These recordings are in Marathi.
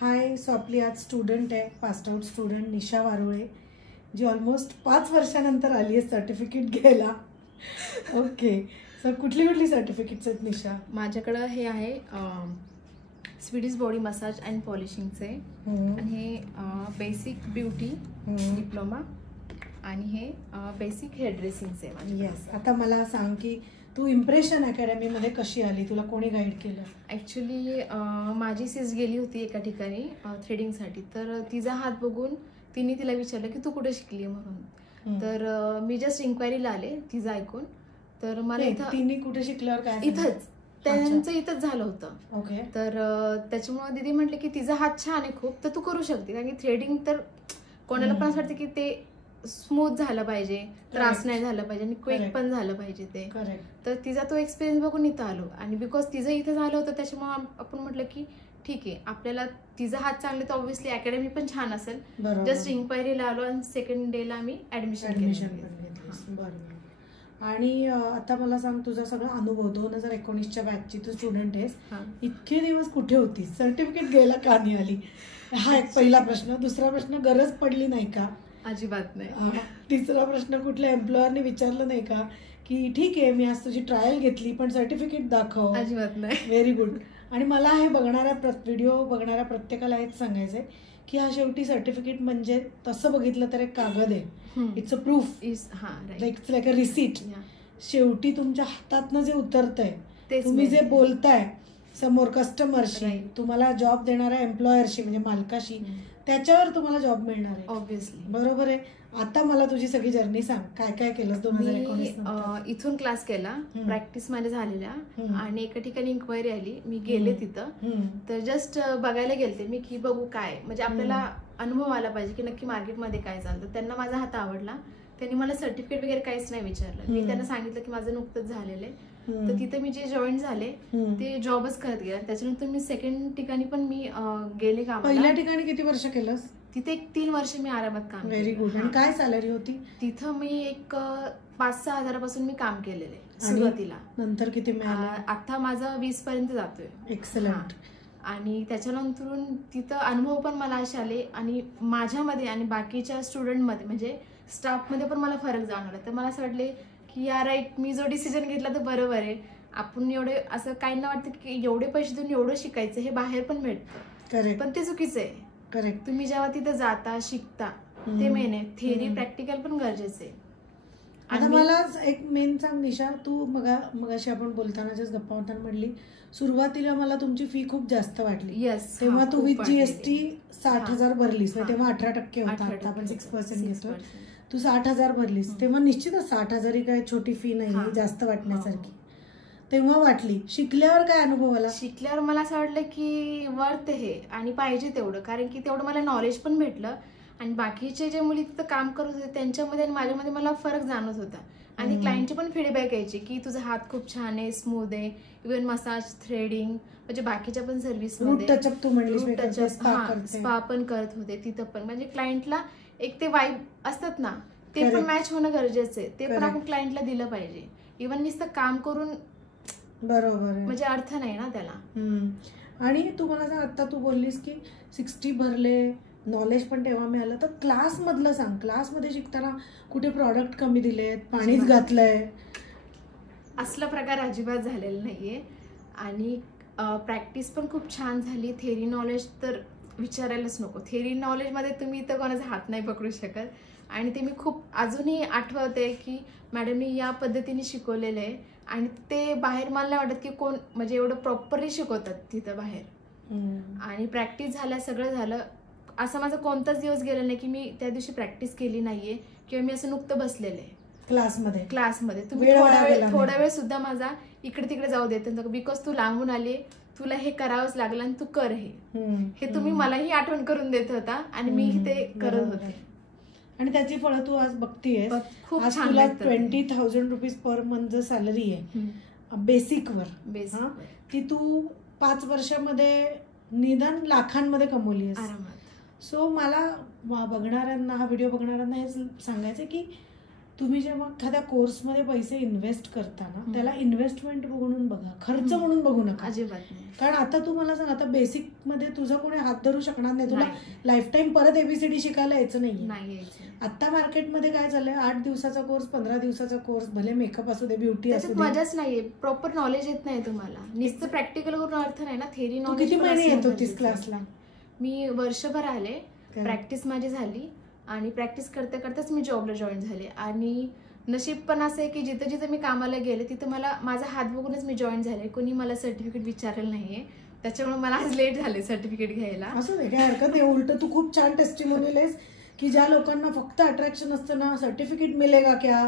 हाय, सो आपली आज स्टुडंट आहे, पास्ट आउट स्टुडंट निशा वारुळे, जी ऑलमोस्ट 5 वर्षानंतर आली आहे सर्टिफिकेट घ्यायला. ओके, सो कुठली कुठली सर्टिफिकेट्स आहेत निशा? माझ्याकडं हे आहे स्वीडिश बॉडी मसाज अँड पॉलिशिंगचे, आणि हे बेसिक ब्युटी डिप्लोमा, आणि हे बेसिक हेअर ड्रेसिंगचे. येस, आता मला सांग की तू इम्प्रेशन अकॅडमीमध्ये कशी आली? तुला कोणी गाईड केलं? ॲक्च्युली माझी सिस गेली होती एका ठिकाणी थ्रेडिंगसाठी, तर तिचा हात बघून तिने तिला विचारलं की तू कुठे शिकली म्हणून. तर मी जस्ट इन्क्वायरीला आले तिचं ऐकून. तर मला इथं तिने कुठे शिकल्यावर काय? इथंच त्यांचं इथंच झालं होतं. ओके. तर त्याच्यामुळे दीदी म्हटले की तिचा हात छान आहे खूप, तर तू करू शकते, कारण की थ्रेडिंग तर कोणाला पण असं वाटतं की ते स्मूथ झालं पाहिजे, त्रास नाही झाला पाहिजे आणि क्विक पण झालं पाहिजे ते. तर तिचा तो एक्सपिरियन्स बघून इथं आलो, आणि बिकॉज तिचं इथं झालं होतं त्याच्यामुळे आपण म्हटलं की ठीक आहे, आपल्याला तिचा हात चांगले तर ऑब्व्हियसली अकॅडमी पण छान असेल. जस्ट इन्क्वायरीला आलो आणि सेकंड डेला आम्ही ऍडमिशन घेतलं. आणि आता मला सांग, तुझा सगळा अनुभव 2019च्या बॅचची तू स्टुडंट आहेस, इतके दिवस कुठे होतीस? सर्टिफिकेट घ्यायला का नाही आली? हा एक पहिला प्रश्न. दुसरा प्रश्न, गरज पडली नाही का? अजिबात नाही. तिसरा प्रश्न, कुठल्या एम्प्लॉयरने विचारलं नाही का की ठीक आहे मी आज तुझी ट्रायल घेतली पण सर्टिफिकेट दाखव? अजिबात नाही. Very good. आणि मला हे व्हिडिओ बघणाऱ्या प्रत्येकाला हेच सांगायचंय की हा शेवटी सर्टिफिकेट म्हणजे तसं बघितलं तर एक कागद आहे. It's a proof, it's like a receipt. शेवटी तुमच्या हातातनं जे उतरतंय, तुम्ही जे बोलताय समोर कस्टमरशी, तुम्हाला जॉब देणाऱ्या एम्प्लॉयरशी म्हणजे मालकाशी, त्याच्यावर तुम्हाला जॉब मिळणार आहे ऑब्व्हियसली. बरोबर आहे. आता मला तुझी सगळी जर्नी सांग, काय काय केलं 2019? इथून क्लास केला, प्रॅक्टिस मध्ये झालेल्या, आणि एका ठिकाणी इन्क्वायरी आली, मी गेले तिथं. तर जस्ट बघायला गेलते मी की बघू काय, म्हणजे आपल्याला अनुभव आला पाहिजे की नक्की मार्केटमध्ये काय चालतं. त्यांना माझा हात आवडला, त्यांनी मला सर्टिफिकेट वगैरे काहीच नाही विचारलं. मी त्यांना सांगितलं की माझं नुकतंच झालेलं आहे. तर तिथे मी जे जॉईन झाले ते जॉबच करत गेले. त्याच्यानंतर मी सेकंड ठिकाणी पण मी गेले कामाला. पहिल्या ठिकाणी किती वर्ष केलंस? तिथे 3 वर्ष मी आरामात काम. Very good. आणि काय सॅलरी होती तिथं? मी एक 5-6 हजारापासून मी काम केलेलं सुरुवातीला. नंतर किती मिळालं? आता माझा 20 पर्यंत जातोय. एक्सलंट. आणि त्याच्यानंतर तिथं अनुभव पण मला असे आले, आणि माझ्यामध्ये आणि बाकीच्या स्टुडंटमध्ये म्हणजे स्टाफमध्ये पण मला फरक जाणवला. तर मला असं वाटले की या राईट, मी जो डिसिजन घेतला तो बरोबर आहे. आपण एवढे असं काहींना वाटतं की एवढे पैसे देऊन एवढं शिकायचं, हे बाहेर पण भेटतं, पण ते चुकीचं आहे. करेक्ट. तुम्ही जेव्हा तिथं जाता, शिकता, ते मेन आहे. थेअरी प्रॅक्टिकल पण गरजेचं आहे. आता मला एक मेन सांग निशा, तू मगाशी आपण बोलताना जस्ट गप्पा होताना म्हणली सुरुवातीला मला तुमची फी खूप जास्त वाटली. येस. तेव्हा तू विथ जीएसटी 60,000 भरलीस. तेव्हा 18% होता, आता आपण 6% घेतो. तू 60,000 भरलीस. तेव्हा निश्चितच 60,000 ही काय छोटी फी नाही, जास्त वाटण्यासारखी. तेव्हा वाटली. शिकल्यावर काय अनुभव आला? शिकल्यावर मला असं वाटलं की वर्थ हे, आणि पाहिजे तेवढं, कारण की तेवढं मला नॉलेज पण भेटलं. आणि बाकीचे जे मुली तिथं काम करत होते त्यांच्यामध्ये आणि माझ्यामध्ये मला फरक जाणवत होता. आणि क्लायंटचे पण फीडबॅक यायचे की तुझा हात खूप छान आहे, स्मूथ आहे. इव्हन मसाज, थ्रेडिंग, म्हणजे बाकीच्या पण सर्व्हिसमध्ये स्पा पण करत होते तिथं पण. म्हणजे क्लायंटला एक ते वाईब असतात ना, ते पण मॅच होणं गरजेचं आहे. ते पण आपण क्लायंटला दिलं पाहिजे. इव्हन नुसतं काम करून बरोबर म्हणजे अर्थ नाही ना त्याला. आणि तू मला सांग, आता तू बोललीस की 60 भरले, नॉलेज पण तेव्हा मिळालं, तर क्लास मधलं सांग. क्लासमध्ये शिकताना कुठे प्रॉडक्ट कमी दिलेत, पाणीच घातलंय? असला प्रकार अजिबात झालेला नाहीये. आणि प्रॅक्टिस पण खूप छान झाली. थेअरी नॉलेज तर विचारायलाच नको. थेअरी नॉलेजमध्ये तुम्ही इथं कोणाचा हात नाही पकडू शकत. आणि ते मी खूप अजूनही आठवते की मॅडमनी या पद्धतीने शिकवलेलं आहे, आणि ते बाहेर मला नाही वाटत की कोण म्हणजे एवढं प्रॉपरली शिकवतात तिथं बाहेर. आणि प्रॅक्टिस झाल्या, सगळं झालं. असं माझा कोणताच दिवस गेला नाही की मी त्या दिवशी प्रॅक्टिस केली नाहीये किंवा मी असं नुकतं बसलेलं आहे क्लासमध्ये. तुम्ही थोडा वेळ सुद्धा माझा इकडे तिकडे जाऊ देत, बिकॉज तू लांबून आली, तुला हे करावंच लागलं आणि तू कर हे तुम्ही मलाही आठवण करून देत होता, आणि मी ते करत होते. आणि त्याची फळं तू आज बघतीयेस. खूप छान. तुला 20,000 रुपीज पर मंथ जो सॅलरी आहे बेसिकवर, ती तू 5 वर्षामध्ये निदान लाखांमध्ये कमवली आहेस. सो मला बघणाऱ्यांना, हा व्हिडिओ बघणाऱ्यांना हे सांगायचं की तुम्ही जेव्हा एखाद्या कोर्समध्ये पैसे इन्व्हेस्ट करताना त्याला इन्व्हेस्टमेंट म्हणून बघा, खर्च म्हणून बघू नका अजिबात नाही. कारण आता तू मला सांग, आता बेसिक मध्ये तुझा कोणी हात धरू शकणार नाही, तुला लाईफ टाईम परत ABCD शिकायला यायचं नाही. आता मार्केटमध्ये काय झालंय, 8 दिवसाचा कोर्स, 15 दिवसाचा कोर्स, भले मेकअप असू दे, ब्युटी असू दे, मजाच नाहीये, प्रॉपर नॉलेज येत नाही तुम्हाला. नुसतं प्रॅक्टिकल करून अर्थ नाही ना. Theory knowledge. किती महिने येत होतीस क्लासला? मी वर्षभर आले, प्रॅक्टिस माझी झाली आणि प्रॅक्टिस करता करताच मी जॉबला जॉईन झाले. आणि नशीब पण असं आहे की जिथं जिथं मी कामाला गेले तिथं मला माझा हात बघूनच मी जॉईन झाले. कोणी मला सर्टिफिकेट विचारलेलं नाहीये, त्याच्यामुळे मला आज लेट झाले सर्टिफिकेट घ्यायला. असं नाही, काय हरकत नाही. उलट तू खूप छान टेस्टिमोनियल आहेस की ज्या लोकांना फक्त अट्रॅक्शन असतं ना, सर्टिफिकेट मिळेगा क्या,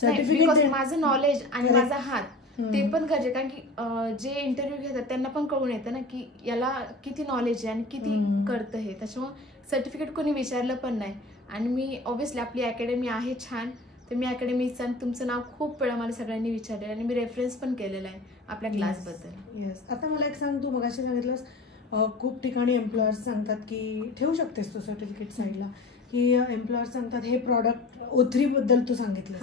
सर्टिफिकेट, माझं नॉलेज आणि माझा हात ते पण गरजे. कारण की जे इंटरव्ह्यू घेतात त्यांना पण कळून येतं ना की याला किती नॉलेज आहे आणि किती करतं हे. त्याच्यामुळे सर्टिफिकेट कोणी विचारलं पण नाही. आणि मी ऑब्व्हियसली आपली अकॅडमी आहे छान, तर मी अकॅडमीचं आणि तुमचं नाव खूप वेळा मला सगळ्यांनी विचारलेलं आणि मी रेफरन्स पण केलेला आहे आपल्या क्लासबद्दल. येस. आता मला एक सांग, तू मगाशी सांगितलंस खूप ठिकाणी एम्प्लॉयर्स सांगतात की ठेवू शकतेस तू सर्टिफिकेट साईडला, की एम्प्लॉयर्स सांगतात हे प्रॉडक्ट O3 बद्दल तू सांगितलं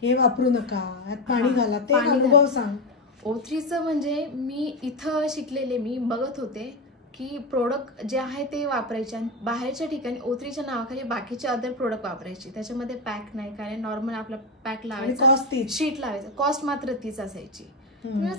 की हे वापरू नका, यात पाणी घाला, ते अनुभव सांग. O3चं म्हणजे मी इथं शिकलेले, मी बघत होते की प्रोडक्ट जे आहे ते वापरायचे आणि बाहेरच्या ठिकाणी O3च्या नावाखाली बाकीचे अदर प्रोडक्ट वापरायचे. त्याच्यामध्ये पॅक नाही काय, नॉर्मल आपला पॅक लावायचा, शीट लावायचं, कॉस्ट मात्र तीच असायची.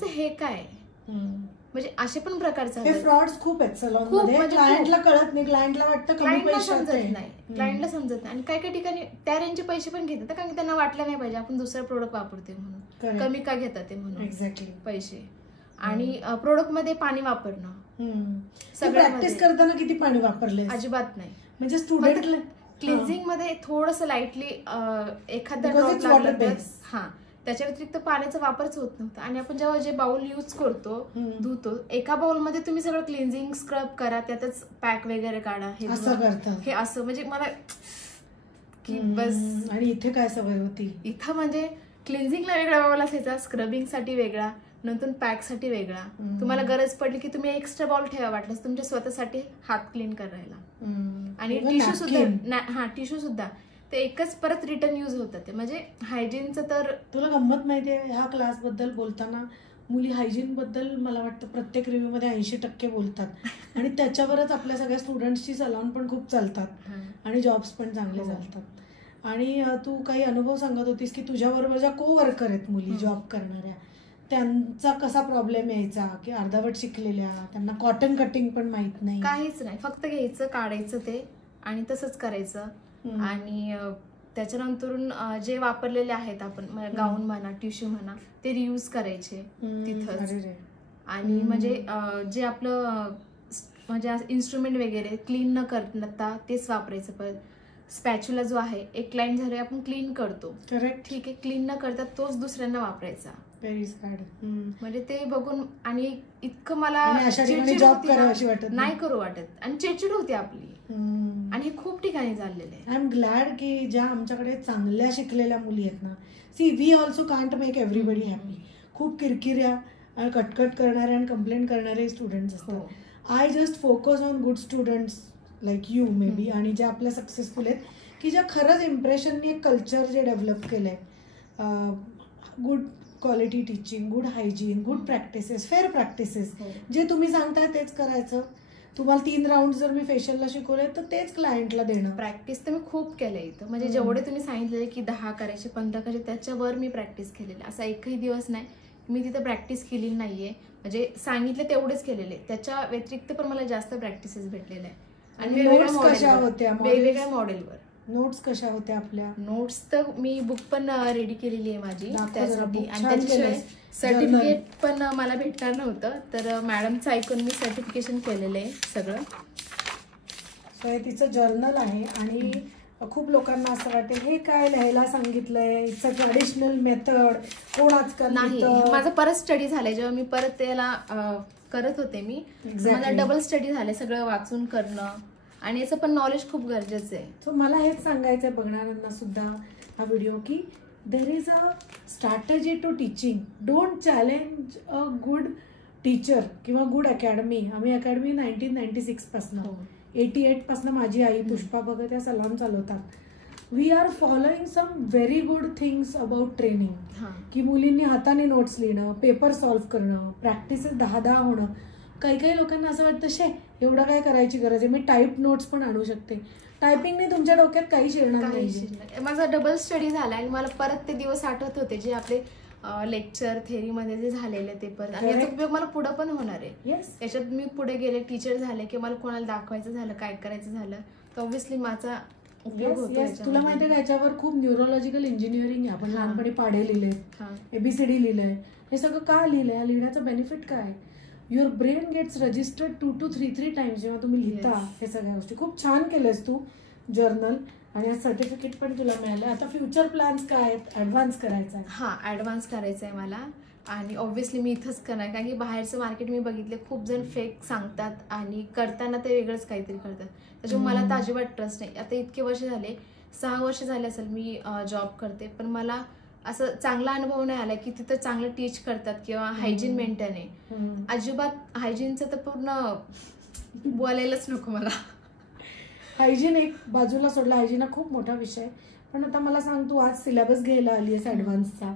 हे काय म्हणजे असे पण प्रकारचे फ्रॉड्स खूप आहेत सलॉनमध्ये. क्लायंटला कळत नाही, क्लायंटला वाटतं क्लायंटला समजत नाही, क्लायंटला समजत नाही. आणि काही काही ठिकाणी त्या रेंजचे पैसे पण घेतात कारण की त्यांना वाटलं नाही पाहिजे आपण दुसरा प्रोडक्ट वापरते म्हणून, कमी का घेतात ते म्हणून एक्झॅक्टली पैसे. आणि प्रोडक्ट मध्ये पाणी वापरणं, प्रॅक्टिस करताना किती पाणी वापरले? अजिबात नाही. म्हणजे स्टुडंट क्लिन्झिंग मध्ये थोडस लाईटली एखादा ड्रॉप लागला, हा, त्याच्या व्यतिरिक्त पाण्याचा वापरच होत नव्हता. आणि आपण जेव्हा जे बाउल यूज करतो, धुतो, एका बाउल मध्ये तुम्ही सगळं क्लिन्झिंग स्क्रब करा, त्यातच पॅक वगैरे काढा, हे असं म्हणजे मला की बस. आणि इथे काय सवय होती, इथं म्हणजे क्लिन्झिंगला वेगळा बाउल असायचा, स्क्रबिंग साठी वेगळा, नंतर पॅक साठी वेगळा. तुम्हाला गरज पडली की तुम्ही एक्स्ट्रा बाउल ठेवा वाटलं तुमच्या स्वतःसाठी हात क्लीन करायला. आणि टिश्यू सुद्धा, हा टिश्यू सुद्धा ते एकच परत रिटर्न यूज होतं. ते म्हणजे हायजीनचं. तर तुला गंमत माहितीये, ह्या क्लास बद्दल बोलताना मुली हायजीन बद्दल मला वाटतं प्रत्येक रिव्ह्यू मध्ये 80% बोलतात आणि त्याच्यावरच आपल्या सगळ्या स्टुडंट्सची सलाम पण खूप चालतात आणि जॉब्स पण चांगले चालतात. आणि तू काही अनुभव सांगत होतीस की तुझ्याबरोबर ज्या को-वर्कर आहेत मुली जॉब करणाऱ्या, त्यांचा कसा प्रॉब्लेम यायचा की अर्धवट शिकलेल्या, त्यांना कॉटन कटिंग पण माहित नाही, काहीच नाही, फक्त घ्यायचं, काढायचं ते आणि तसंच करायचं. आणि त्याच्यानंतर जे वापरलेले आहेत आपण गाऊन म्हणा, टिश्यू म्हणा, ते रियूज करायचे तिथंच. आणि म्हणजे जे आपलं म्हणजे इन्स्ट्रुमेंट वगैरे क्लीन न करता तेच वापरायचं. पण स्पॅच्युला जो आहे, एक क्लायंट झाले आपण क्लीन करतो, करेक्ट, ठीक आहे, क्लीन न करता तोच दुसऱ्यांना वापरायचा. म्हणजे ते बघून आणि इतकं मला नाही करू वाटत आणि चिडचिड होती आपली. आणि हे खूप ठिकाणी झालेलं आहे. आय एम ग्लॅड की ज्या आमच्याकडे चांगल्या शिकलेल्या मुली आहेत ना, see we also can't make everybody happy. खूप किरकिऱ्या, कटकट करणारे आणि कंप्लेंट करणारे स्टुडंट्स असतात. I just focus on good students like you maybe, आणि ज्या आपल्या सक्सेसफुल आहेत की ज्या खरंच इम्प्रेशननी एक कल्चर जे डेव्हलप केलंय, good quality teaching, good hygiene, good practices, fair practices, जे तुम्ही सांगताय तेच करायचं. तुम्हाला 3 राऊंड जर मी फेशियलला शिकवले तर तेच क्लायंटला देणं. प्रॅक्टिस तर मी खूप केलंय इथं. म्हणजे जेवढे तुम्ही सांगितले की 10 करायचे, 15 करायचे, त्याच्यावर मी प्रॅक्टिस केलेली. असा एकही दिवस नाही मी तिथं प्रॅक्टिस केली नाहीये. म्हणजे सांगितले तेवढेच केलेले, त्याच्या व्यतिरिक्त पण मला जास्त प्रॅक्टिसेस भेटलेल्या आहे. आणि वेगवेगळ्या मॉडेलवर. नोट्स कशा होत्या आपल्या? नोट्स तर मी बुक पण रेडी केलेली आहे माझी त्यासाठी. आणि त्याच्याशिवाय सर्टिफिकेट पण मला भेटणार नव्हतं, तर मॅडमचं ऐकून मी सर्टिफिकेशन केलेलं आहे सगळं. सो हे तिचं जर्नल आहे. आणि खूप लोकांना असं वाटेल हे काय लिहायला सांगितलंय, इट्स अ ट्रॅडिशनल मेथड, कोण आजकाल नाही. माझा परत स्टडी झालाय, जेव्हा मी परत त्याला करत होते मी, माझा डबल स्टडी झालाय, सगळं वाचून करणं. आणि याचं पण नॉलेज खूप गरजेचं आहे. सो मला हेच सांगायचं आहे बघणाऱ्यांना सुद्धा हा व्हिडिओ, की there is a strategy to teaching. Don't challenge a good teacher किंवा गुड अकॅडमी. आम्ही अकॅडमी 1996 पासून 88 पासून माझी आई पुष्पा भगत या सलाम चालवतात. We are following some very good things about training, की मुलींनी हाताने नोट्स लिहिणं, पेपर सॉल्व्ह करणं, प्रॅक्टिसेस 10 होणं. काही काही लोकांना असं वाटतं शे एवढं काय करायची गरज आहे, मी टाईप नोट्स पण आणू शकते. टायपिंगने तुमच्या डोक्यात काही शिरणार नाही. माझा डबल स्टडी झाला आणि मला परत ते दिवस आठवत होते जे आपले लेक्चर थेरीमध्ये जे झालेले ते पण, आणि याचा उपयोग मला पुढे पण होणार आहे. याच्यात मी पुढे गेले, टीचर झाले, की मला कोणाला दाखवायचं झालं, काय करायचं झालं, तर ऑब्व्हियसली माझा उपयोग होतो. तुला माहिती आहे याच्यावर खूप न्यूरोलॉजिकल इंजिनिअरिंग आहे. आपण लहानपणी पाढे लिहिले, ABCD लिहिलंय, हे सगळं का लिहिलंय, लिहिण्याचं बेनिफिट काय? Your brain gets registered 2 to 3 times जेव्हा तुम्ही लिहिता हे सगळ्या गोष्टी. खूप छान केलंयस तू जर्नल, आणि आज सर्टिफिकेट पण तुला मिळालं. आता फ्युचर प्लॅन्स काय आहेत? ऍडव्हान्स करायचा आहे? ऍडव्हान्स करायचं आहे मला, आणि ऑब्व्हियसली मी इथंच करणार, कारण की बाहेरचं मार्केट मी बघितले, खूप जण फेक सांगतात आणि करताना ते वेगळंच काहीतरी करतात. त्याच्यामुळे मला तर अजिबात ट्रस्ट नाही. आता इतके वर्ष झाले, 6 वर्ष झाले असेल मी जॉब करते, पण मला असं चांगला अनुभव नाही आला की तिथं चांगलं टीच करतात किंवा हायजीन मेंटेन आहे. अजिबात हायजीनचं तर पूर्ण बोलायलाच नको मला. हायजीन एक बाजूला सोडला, हायजीन हा खूप मोठा विषय. पण आता मला सांग, तू आज सिलेबस घ्यायला आली आहेस ॲडव्हान्सचा,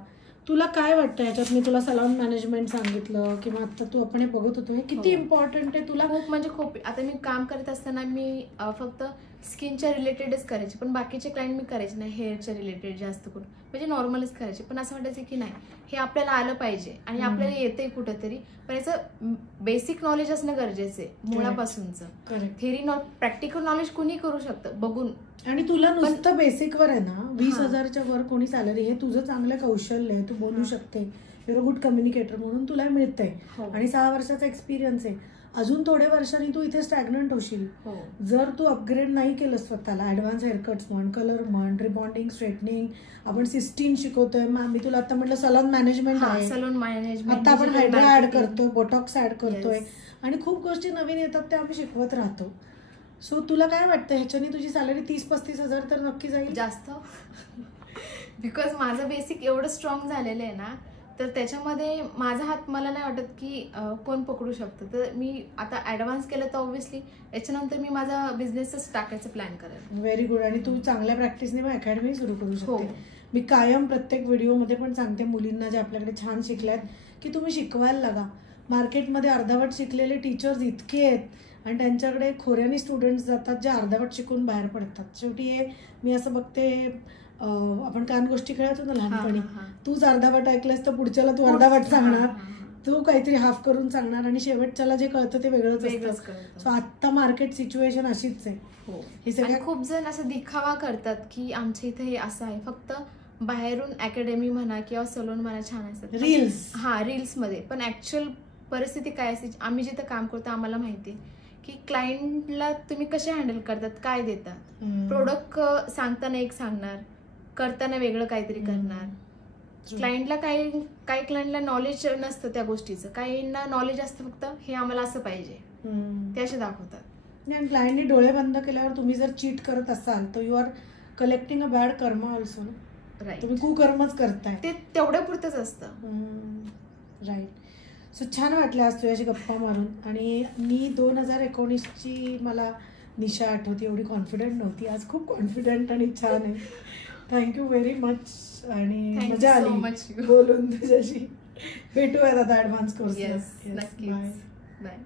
तुला काय वाटतं याच्यात? मी तुला सलॉन मॅनेजमेंट सांगितलं किंवा आता तू आपण हे बघत होतो, हे किती इम्पॉर्टंट आहे तुला? खूप म्हणजे खूप. आता मी काम करत असताना मी फक्त स्किनच्या रिलेटेडच करायचे, पण बाकीचे क्लायंट मी करायचे नाही हेअरच्या रिलेटेड जास्त करून, म्हणजे नॉर्मलच करायचे. पण असं वाटायचं की नाही, हे आपल्याला आलं पाहिजे आणि आपल्याला येतंय कुठंतरी, पण याचं बेसिक नॉलेज असणं गरजेचं आहे मुळापासूनचं. थेरी प्रॅक्टिकल नॉलेज कुणी करू शकतं बघून. आणि तुला नुसतं बेसिकवर आहे ना, 20,000च्या वर कोणी सॅलरी, हे तुझं चांगलं कौशल्य आहे, तू बोलू शकते, युअर अ गुड कम्युनिकेटर म्हणून तुला मिळतंय, आणि 6 वर्षाचा एक्सपिरियन्स आहे. अजून थोड्या वर्षांनी तू इथे स्टॅग्नंट होशील जर तू अपग्रेड नाही केलं स्वतःला. ऍडव्हान्स हेअरकट्स म्हण, कलर म्हण, रिबॉन्डिंग, स्ट्रेटनिंग, आपण सिस्टीन शिकवतोय. मी तुला आता म्हटलं सलॉन मॅनेजमेंट आहे, सलून मॅनेजमेंट, आता आपण हायड्रा ऍड करतोय, बोटॉक्स ऍड करतोय, आणि खूप गोष्टी नवीन येतात त्या आम्ही शिकवत राहतो. सो तुला काय वाटतं, ह्याच्याने तुझी सॅलरी 30-35 हजार तर नक्की जाईल? जास्त, बिकॉज माझं बेसिक एवढं स्ट्रॉंग झालेलं आहे ना, तर त्याच्यामध्ये माझा हात मला नाही वाटत की कोण पकडू शकतं. तर मी आता ऍडव्हान्स केलं तर ऑब्व्हियसली याच्यानंतर मी माझा बिझनेसच टाकायचं प्लॅन करेल. Very good. आणि तू चांगल्या प्रॅक्टिसने मग अकॅडमी सुरू करू शकते. मी कायम प्रत्येक व्हिडिओमध्ये पण सांगते मुलींना जे आपल्याकडे छान शिकल्यात की तुम्ही शिकवायला लागा. मार्केटमध्ये अर्धवट शिकलेले टीचर्स इतके आहेत आणि त्यांच्याकडे खोऱ्याने स्टुडंट्स जातात जे अर्धवट शिकून बाहेर पडतात. शेवटी हे मी असं बघते, आपण कान गोष्टी खेळायचो ना लहानपणी, तूच अर्धावट ऐकलंस तर पुढच्याला तू अर्धावट सांगणार, तू काहीतरी हाफ करून सांगणार, आणि शेवटच्याला जे कळतं ते वेगळंच असतं. सो आता मार्केट सिच्युएशन अशीच आहे. हे सगळं खूप जण असं दिखावा करतात की आमच्या इथे हे असं आहे, फक्त बाहेरून अकॅडमी म्हणा किंवा सलून म्हणा छान असतात रील्स, रील्स मध्ये, पण ऍक्च्युअल परिस्थिती काय असते. आम्ही जिथे काम करतो आम्हाला माहिती की क्लायंटला तुम्ही कसे हँडल करतात, काय देतात. प्रोडक्ट सांगताना एक सांगणार, करताना वेगळं काहीतरी करणार. क्लायंटला काही क्लायंटला नॉलेज नसतं त्या गोष्टीचं, काहींना नॉलेज असतं, फक्त हे आम्हाला असं पाहिजे ते असे दाखवतात. आणि क्लायंटने डोळे बंद केल्यावर तुम्ही जर चीट करत असाल तर you are collecting a bad karma also. तुम्ही कुकर्मच करताय, ते तेवढ्या पुरतच असतं. राईट. सो छान वाटलं आज तुझ्याशी गप्पा मारून. आणि मी 2019ची मला निशा आठवती, एवढी कॉन्फिडंट नव्हती, आज खूप कॉन्फिडंट आणि छान आहे. थँक्यू व्हेरी मच, आणि मजा आली बोलून तुझ्याशी. भेटूयात आता ऍडव्हान्स कोर्स. नक्कीच. बाय.